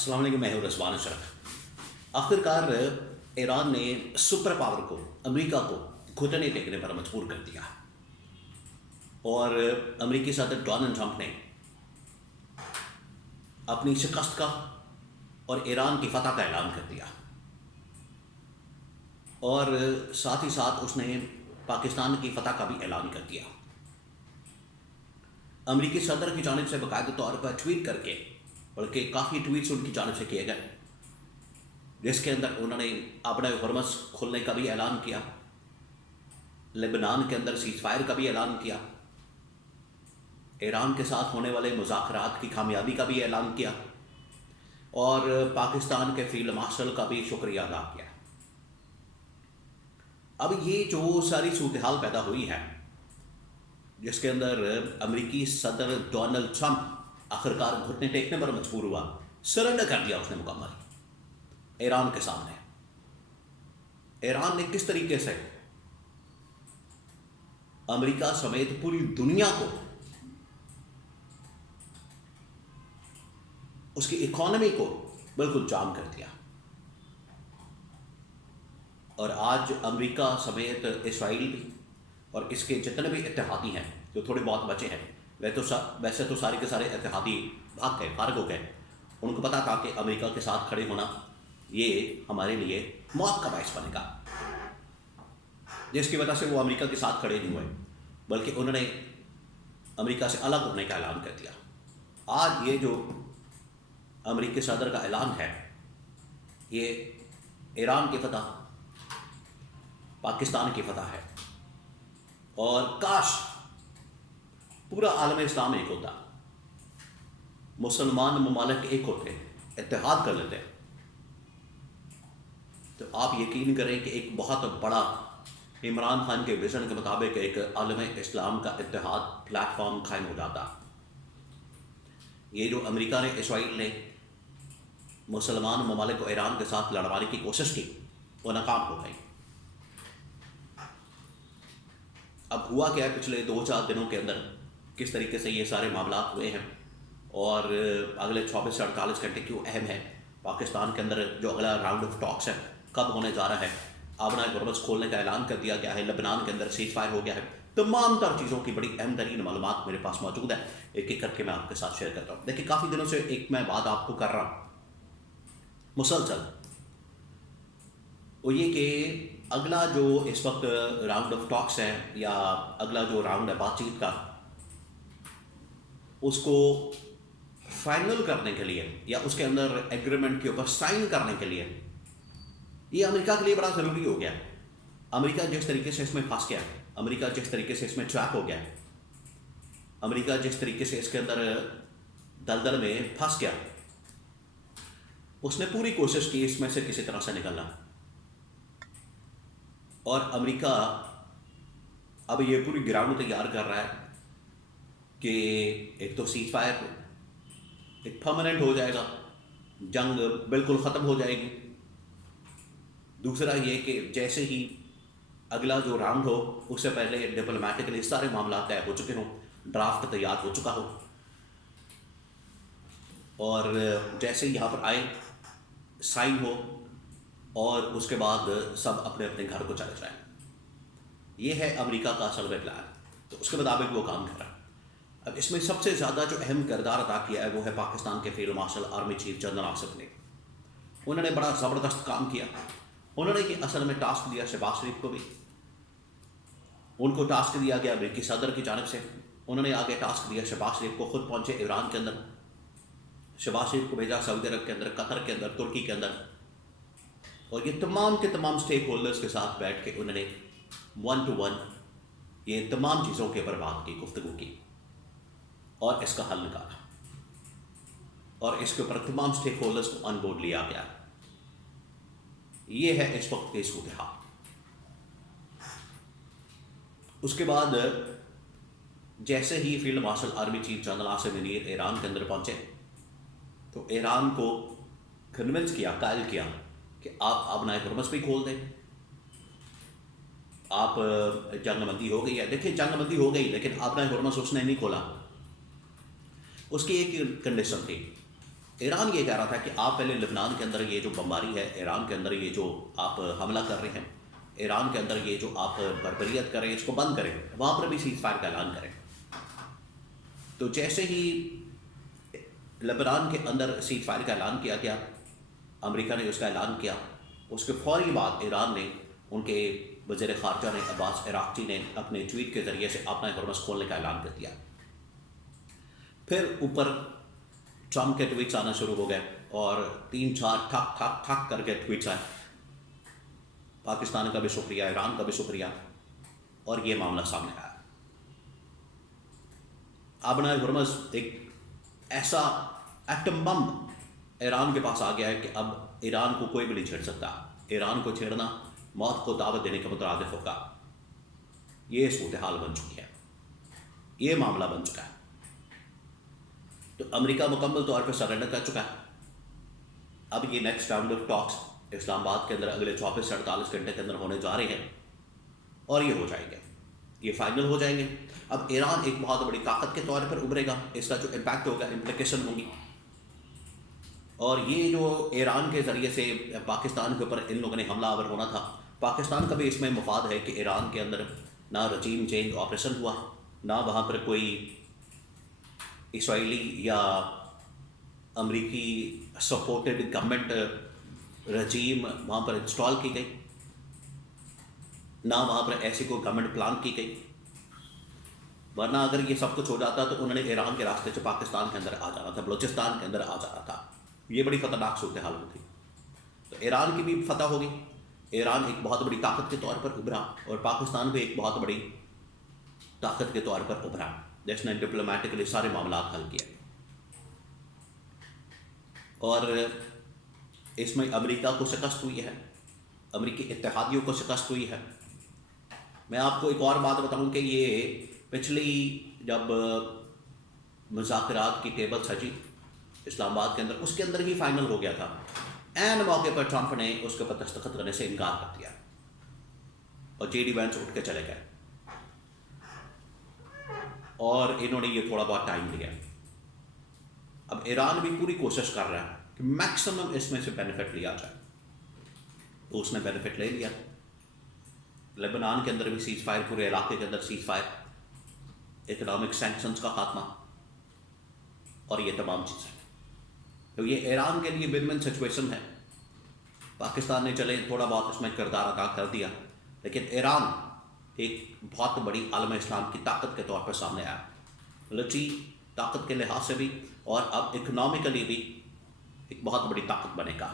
السلام علیکم، میں ہوں رضوان اشرف۔ آخرکار ایران نے سپر پاور کو، امریکہ کو گھٹنے ٹیکنے پر مجبور کر دیا اور امریکی صدر ڈونلڈ ٹرمپ نے اپنی شکست کا اور ایران کی فتح کا اعلان کر دیا، اور ساتھ ہی ساتھ اس نے پاکستان کی فتح کا بھی اعلان کر دیا۔ امریکی صدر کی جانب سے باقاعدہ طور پر ٹویٹ کر کے، بلکہ کافی ٹویٹس ان کی جانب سے کیے گئے، جس کے اندر انہوں نے ابر ہرمز کھلنے کا بھی اعلان کیا، لبنان کے اندر سیز فائر کا بھی اعلان کیا، ایران کے ساتھ ہونے والے مذاکرات کی کامیابی کا بھی اعلان کیا، اور پاکستان کے فیلڈ مارشل کا بھی شکریہ ادا کیا۔ اب یہ جو ساری صورتحال پیدا ہوئی ہے، جس کے اندر امریکی صدر ڈونلڈ ٹرمپ آخرکار گھٹنے ٹیکنے پر مجبور ہوا، سرنڈر کر دیا اس نے مکمل ایران کے سامنے۔ ایران نے کس طریقے سے امریکہ سمیت پوری دنیا کو، اس کی اکانومی کو بالکل جام کر دیا، اور آج امریکہ سمیت اسرائیل بھی اور اس کے جتنے بھی اتحادی ہیں جو تھوڑے بہت بچے ہیں، ویسے تو سارے کے سارے اتحادی بھاگ گئے، فارغ ہو گئے، ان کو پتا تھا کہ امریکہ کے ساتھ کھڑے ہونا یہ ہمارے لیے موت کا باعث بنے گا، جس کی وجہ سے وہ امریکہ کے ساتھ کھڑے نہیں ہوئے، بلکہ انہوں نے امریکہ سے الگ ہونے کا اعلان کر دیا۔ آج یہ جو امریکی صدر کا اعلان ہے، یہ ایران کی فتح، پاکستان کی فتح ہے، اور کاش پورا عالم اسلام ایک ہوتا، مسلمان ممالک ایک ہوتے، اتحاد کر لیتے، تو آپ یقین کریں کہ ایک بہت بڑا عمران خان کے ویژن کے مطابق ایک عالم اسلام کا اتحاد پلیٹ فارم قائم ہو جاتا۔ یہ جو امریکہ نے، اسرائیل نے مسلمان ممالک کو ایران کے ساتھ لڑوانے کی کوشش کی، وہ ناکام ہو گئی۔ اب ہوا کیا ہے پچھلے 2-4 دنوں کے اندر، کس طریقے سے یہ سارے معاملات ہوئے ہیں، اور اگلے 24 سے 48 گھنٹے کیوں اہم ہے۔ پاکستان کے اندر جو اگلا راؤنڈ آف ٹاکس ہے کب ہونے جا رہا ہے، ابر ہرمز کھولنے کا اعلان کر دیا گیا ہے، لبنان کے اندر سیز فائر ہو گیا ہے، تمام تر چیزوں کی بڑی اہم ترین معلومات میرے پاس موجود ہے، ایک ایک کر کے میں آپ کے ساتھ شیئر کرتا ہوں۔ دیکھیں، کافی دنوں سے ایک میں بات آپ کو کر رہا ہوں مسلسل، وہ یہ کہ اگلا جو اس وقت راؤنڈ آف ٹاکس ہے، یا اگلا جو راؤنڈ ہے بات چیت کا، اس کو فائنل کرنے کے لیے، یا اس کے اندر ایگریمنٹ کے اوپر سائن کرنے کے لیے، یہ امریکہ کے لیے بڑا ضروری ہو گیا۔ امریکہ جس طریقے سے اس میں پھنس گیا، امریکہ جس طریقے سے اس میں ٹریپ ہو گیا، امریکہ جس طریقے سے اس کے اندر دلدل میں پھنس گیا، اس نے پوری کوشش کی اس میں سے کسی طرح سے نکلنا، اور امریکہ اب یہ پوری گراؤنڈ تیار کر رہا ہے کہ ایک تو سیز فائر ایک پرماننٹ ہو جائے گا، جنگ بالکل ختم ہو جائے گی، دوسرا یہ کہ جیسے ہی اگلا جو راؤنڈ ہو اس سے پہلے ڈپلومیٹکلی سارے معاملات طے ہو چکے ہوں، ڈرافٹ تیار ہو چکا ہو، اور جیسے ہی یہاں پر آئے سائن ہو، اور اس کے بعد سب اپنے اپنے گھر کو چلے جائیں۔ یہ ہے امریکہ کا اصل میں پلان، تو اس کے مطابق وہ کام کر رہا ہے۔ اب اس میں سب سے زیادہ جو اہم کردار ادا کیا ہے وہ ہے پاکستان کے field marshal army chief general Asif نے۔ انہوں نے بڑا زبردست کام کیا۔ انہوں نے یہ اصل میں ٹاسک دیا شہباز شریف کو بھی، ان کو ٹاسک دیا گیا امریکی صدر کی جانب سے، انہوں نے آگے ٹاسک دیا شہباز شریف کو، خود پہنچے ایران کے اندر، شہباز شریف کو بھیجا سعودی عرب کے اندر، قطر کے اندر، ترکی کے اندر، اور یہ تمام کے تمام سٹیک ہولڈرز کے ساتھ بیٹھ کے انہوں نے 1 to 1 یہ تمام چیزوں کے اوپر بات کی، گفتگو کی، اور اس کا حل نکالا، اور اس کے اوپر تمام سٹیک ہولڈرز کو آن بورڈ لیا گیا۔ یہ ہے اس وقت کی صورتحال۔ اس کے بعد جیسے ہی field marshal army chief general Asif Munir Iran کے اندر پہنچے، تو ایران کو کنونس کیا، قائل کیا کہ آپ ابر ہرمز بھی کھول دیں، آپ جنگ بندی ہو گئی ہے۔ دیکھیں، جنگ بندی ہو گئی، لیکن ابر ہرمز اس نے نہیں کھولا، اس کی ایک کنڈیشن تھی ایران یہ کہہ رہا تھا کہ آپ پہلے لبنان کے اندر یہ جو بمباری ہے، ایران کے اندر یہ جو آپ حملہ کر رہے ہیں، ایران کے اندر یہ جو آپ بربریت کریں اس کو بند کریں، وہاں پر بھی سیز فائر کا اعلان کریں۔ تو جیسے ہی لبنان کے اندر سیز فائر کا اعلان کیا گیا، امریکہ نے اس کا اعلان کیا، اس کے فوری بعد ایران نے، ان کے وزیر خارجہ نے، عباس عراقچی نے اپنے ٹویٹ کے ذریعے سے اپنا ہرمز کھولنے کا اعلان کر دیا۔ پھر اوپر ٹرمپ کے ٹویٹس آنا شروع ہو گئے اور 3-4 ٹھک ٹھک ٹھک کر کے ٹویٹس آئے، پاکستان کا بھی شکریہ، ایران کا بھی شکریہ، اور یہ معاملہ سامنے آیا۔ آبنائے ہرمز ایک ایسا ایٹم بم ایران کے پاس آ گیا ہے کہ اب ایران کو کوئی بھی نہیں چھیڑ سکتا۔ ایران کو چھیڑنا موت کو دعوت دینے کا مترادف ہوگا۔ یہ صورتحال بن چکی ہے، یہ معاملہ بن چکا ہے۔ تو امریکہ مکمل طور پر سرنڈر کر چکا ہے۔ اب یہ نیکسٹ راؤنڈ آف ٹاکس اسلام آباد کے اندر اگلے 24 سے 48 گھنٹے کے اندر ہونے جا رہے ہیں، اور یہ ہو جائیں گے، یہ فائنل ہو جائیں گے۔ اب ایران ایک بہت بڑی طاقت کے طور پر ابھرے گا، اس کا جو امپیکٹ ہوگا، امپلیکیشن ہوں گی، اور یہ جو ایران کے ذریعے سے پاکستان کے اوپر ان لوگوں نے حملہ آور ہونا تھا، پاکستان کا بھی اس میں مفاد ہے کہ ایران کے اندر نہ رجیم چینج آپریشن ہوا، نہ وہاں پر کوئی اسرائیلی یا امریکی سپورٹڈ گورنمنٹ رجیم وہاں پر انسٹال کی گئی، نہ وہاں پر ایسی کوئی گورنمنٹ پلان کی گئی، ورنہ اگر یہ سب کچھ ہو جاتا تو انہوں نے ایران کے راستے سے پاکستان کے اندر آ جانا تھا، بلوچستان کے اندر آ جانا تھا، یہ بڑی خطرناک صورتحال ہوتی۔ تو ایران کی بھی فتح ہوگی، ایران ایک بہت بڑی طاقت کے طور پر ابھرا، اور پاکستان بھی ایک بہت بڑی طاقت کے طور پر ابھرا، جس نے ڈپلومیٹکلی سارے معاملات حل کیے، اور اس میں امریکہ کو شکست ہوئی ہے، امریکی اتحادیوں کو شکست ہوئی ہے۔ میں آپ کو ایک اور بات بتاؤں کہ یہ پچھلی جب مذاکرات کی ٹیبل سجی اسلام آباد کے اندر، اس کے اندر ہی فائنل ہو گیا تھا، عین موقع پر ٹرمپ نے اس کے اوپر دستخط کرنے سے انکار کر دیا، اور جے ڈی وینس اٹھ کے چلے گئے، اور انہوں نے یہ تھوڑا بہت ٹائم لیا۔ اب ایران بھی پوری کوشش کر رہا ہے کہ میکسیمم اس میں سے بینیفٹ لیا جائے، تو اس نے بینیفٹ لے لیا۔ لبنان کے اندر بھی سیز فائر، پورے علاقے کے اندر سیز فائر، اکنامک سینکشنز کا خاتمہ، اور یہ تمام چیزیں، تو یہ ایران کے لیے ون ون سچویشن ہے۔ پاکستان نے چلے تھوڑا بہت اس میں کردار ادا کر دیا، لیکن ایران ایک بہت بڑی عالم اسلام کی طاقت کے طور پر سامنے آیا، ملٹری طاقت کے لحاظ سے بھی، اور اب اکنامکلی بھی ایک بہت بڑی طاقت بنے گا۔